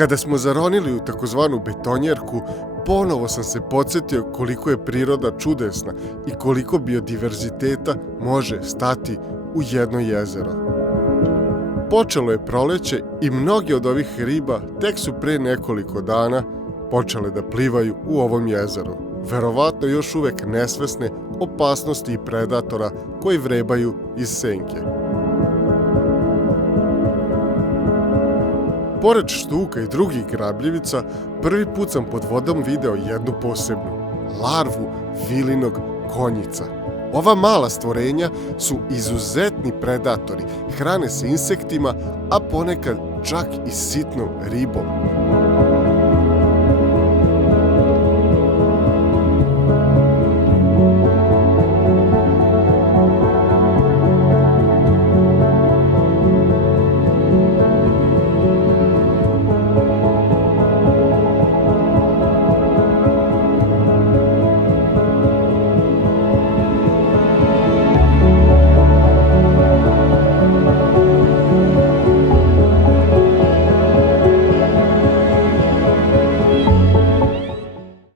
Kada smo zaronili u takozvanu betonjerku, ponovo sam se podsjetio koliko je priroda čudesna i koliko biodiverziteta može stati u jedno jezero. Počelo je proleće i mnogi od ovih riba tek su pre nekoliko dana počele da plivaju u ovom jezeru. Verovatno još uvek nesvesne opasnosti i predatora koji vrebaju iz senke. Pored štuka i drugih grabljivica, prvi put sam pod vodom video jednu posebnu, larvu vilinog konjica. Ova mala stvorenja su izuzetni predatori, hrane se insektima, a ponekad čak i sitnom ribom.